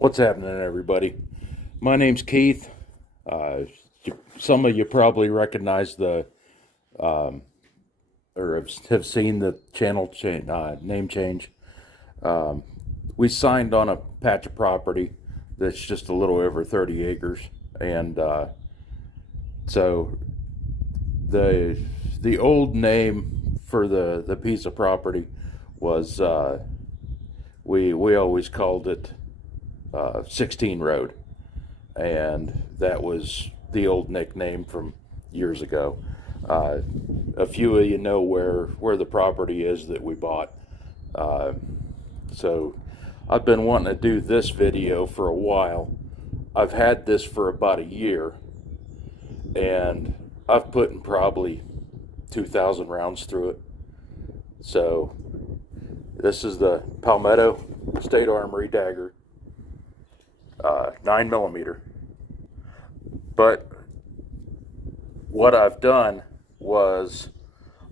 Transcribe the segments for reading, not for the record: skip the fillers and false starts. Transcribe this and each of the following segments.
What's happening, everybody? My name's Keith. Uh, some of you probably recognize or have seen the name change. We signed on a patch of property that's just a little over 30 acres, and so the old name for the piece of property was we always called it 16 Road, and that was the old nickname from years ago. Uh, a few of you know where the property is that we bought. Uh, so I've been wanting to do this video for a while. I've had this for about a year, and I've put in probably 2,000 rounds through it. So this is the Palmetto State Armory Dagger, 9mm. But what I've done was,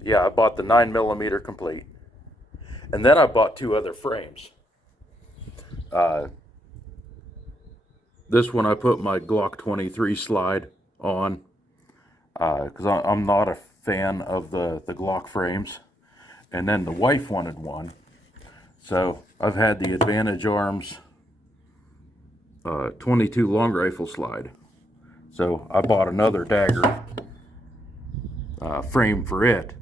I bought the 9mm complete, and then I bought two other frames. This one I put my Glock 23 slide on because I'm not a fan of the Glock frames, and then the wife wanted one, so I've had the Advantage Arms 22 long rifle slide. So I bought another dagger frame for it.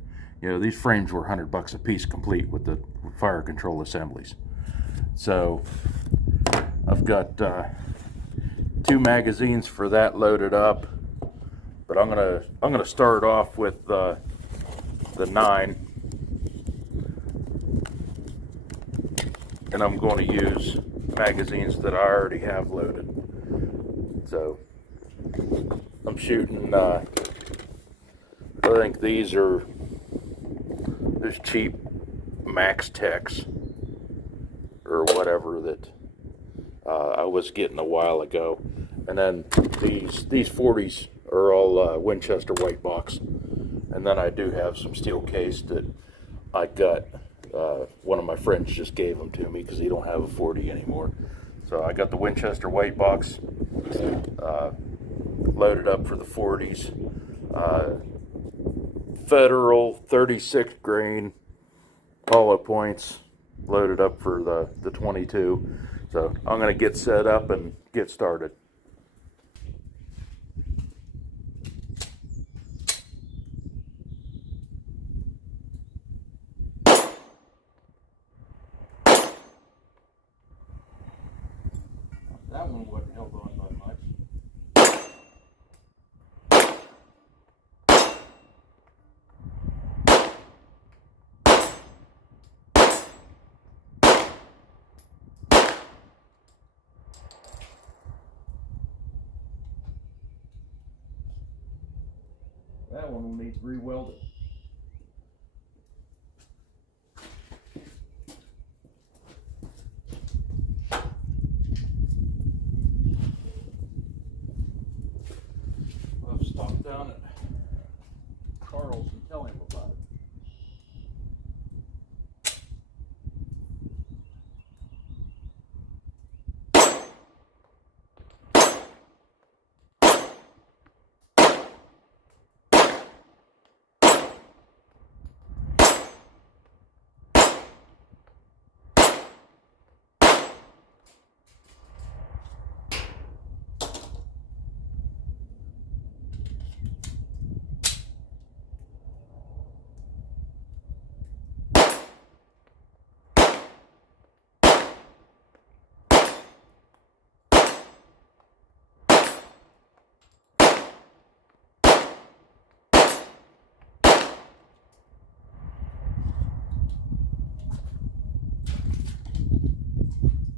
You know, these frames were $100 a piece, complete with the fire control assemblies. So I've got two magazines for that loaded up, but I'm gonna start off with the 9, and I'm going to use magazines that I already have loaded. So I'm shooting, I think these are just cheap Max Techs or whatever that I was getting a while ago. And then these 40s are all Winchester white box. And then I do have some steel case that I got. One of my friends just gave them to me because he don't have a 40 anymore. So I got the Winchester white box loaded up for the 40s. Federal 36 grain hollow points loaded up for the 22. So I'm going to get set up and get started. That one wasn't held on by much. That one will need re-welded. I'll stop down at Carl's and tell him about it.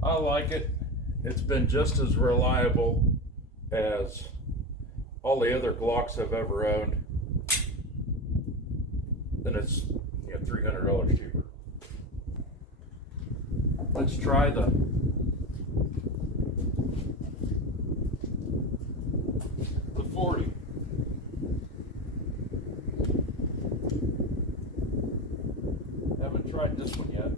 I like it. It's been just as reliable as all the other Glocks I've ever owned. And it's $300 cheaper. Let's try the 40. Haven't tried this one yet.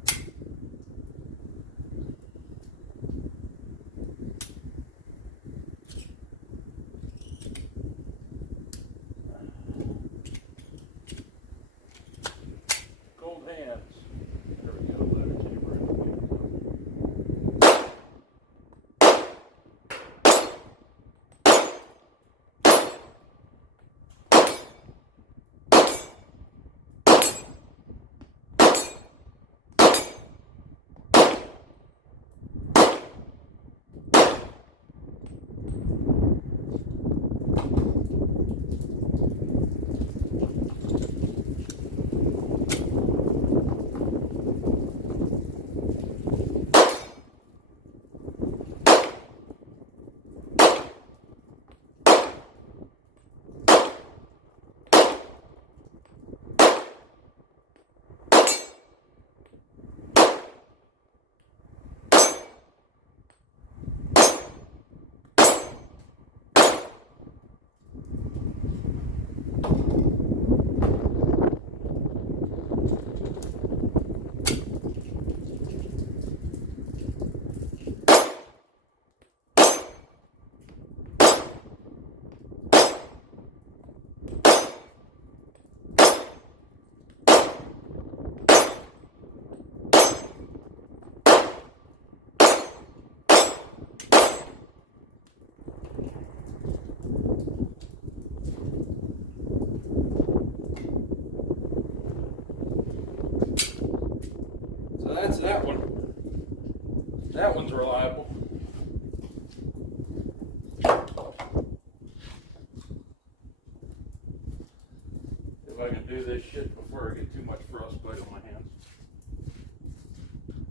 that's that one. That one's reliable. If I can do this shit before I get too much frostbite on my hands.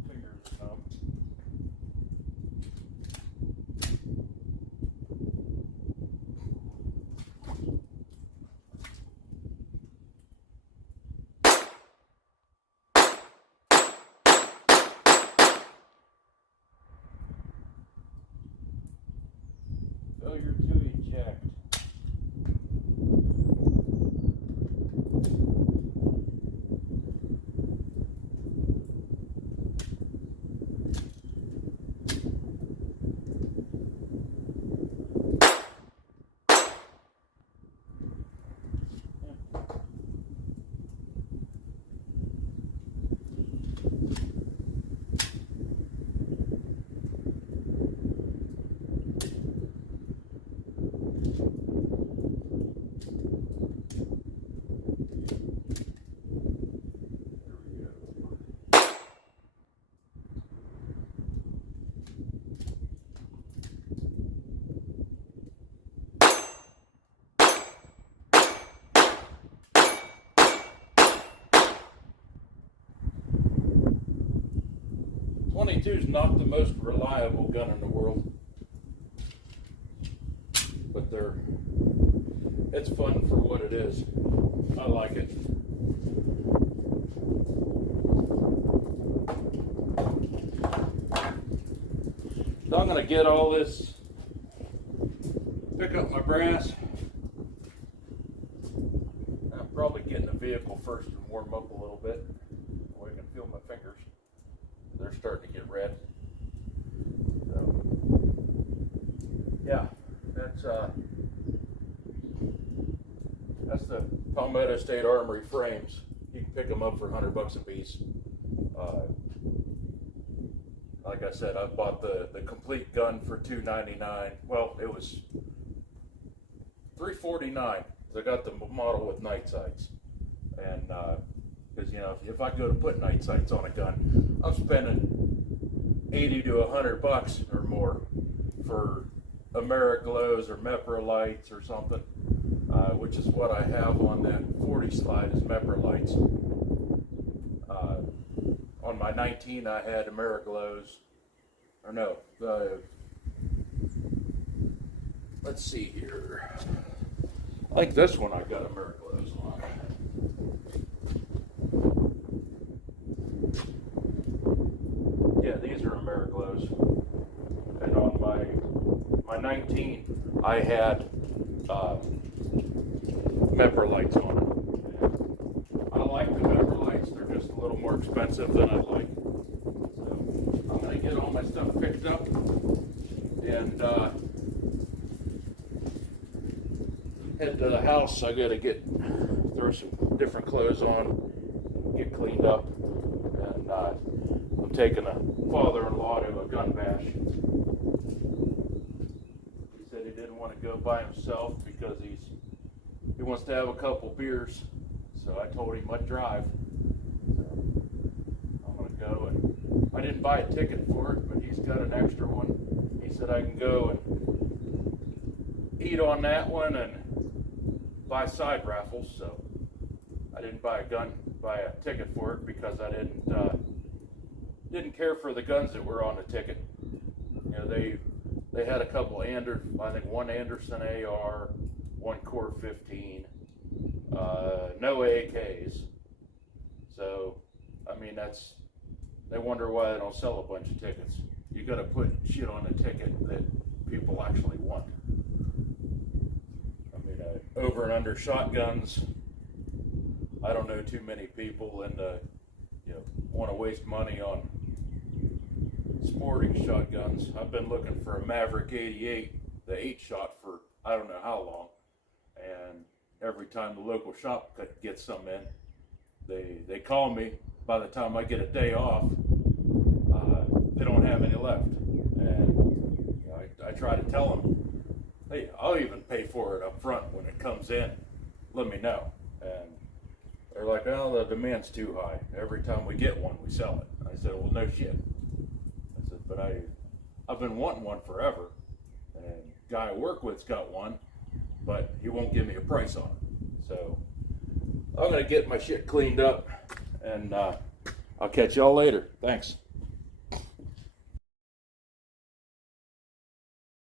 Fingers are numb. Failure to eject. .22 is not the most reliable gun in the world, but it's fun for what it is. I like it. So I'm going to get all this, pick up my brass. I'll probably get in the vehicle first and warm up a little bit so I can feel my fingers. They're starting to get red. So, yeah, that's the Palmetto State Armory frames. You can pick them up for $100 a piece. Like I said, I bought the complete gun for $299. Well, it was $349. I got the model with night sights, and because you know, if I go to put night sights on a gun, I'm spending $80 to $100 or more for Ameriglows or Mepra lights or something, which is what I have on that 40 slide is Mepra lights. On my 19, I had Ameriglows, or no, let's see here. Like this one, I got Ameriglows on. Yeah, these are Ameriglows. And on my 19, I had Mepra lights on it. I like the Mepra lights. They're just a little more expensive than I'd like. So I'm going to get all my stuff picked up and head to the house. I got to throw some different clothes on, get cleaned up, and I'm taking a father-in-law to a gun bash. He said he didn't want to go by himself because he wants to have a couple beers. So I told him I'd drive. So I'm going to go, and I didn't buy a ticket for it, but he's got an extra one. He said I can go and eat on that one and buy side raffles. So I didn't buy a ticket for it because I didn't care for the guns that were on the ticket. You know, they had a couple I think one Anderson AR, one Core 15, no AKs. So I mean, they wonder why they don't sell a bunch of tickets. You got to put shit on the ticket that people actually want. I mean, over and under shotguns, I don't know too many people want to waste money on sporting shotguns. I've been looking for a Maverick 88, the 8-shot for I don't know how long, and every time the local shop gets some in, they call me. By the time I get a day off, they don't have any left, and you know, I try to tell them, hey, I'll even pay for it up front when it comes in. Let me know. And They're like, oh, the demand's too high. Every time we get one, we sell it. I said, well, no shit. I said, but I've been wanting one forever. And the guy I work with's got one, but he won't give me a price on it. So I'm gonna get my shit cleaned up, and I'll catch y'all later. Thanks.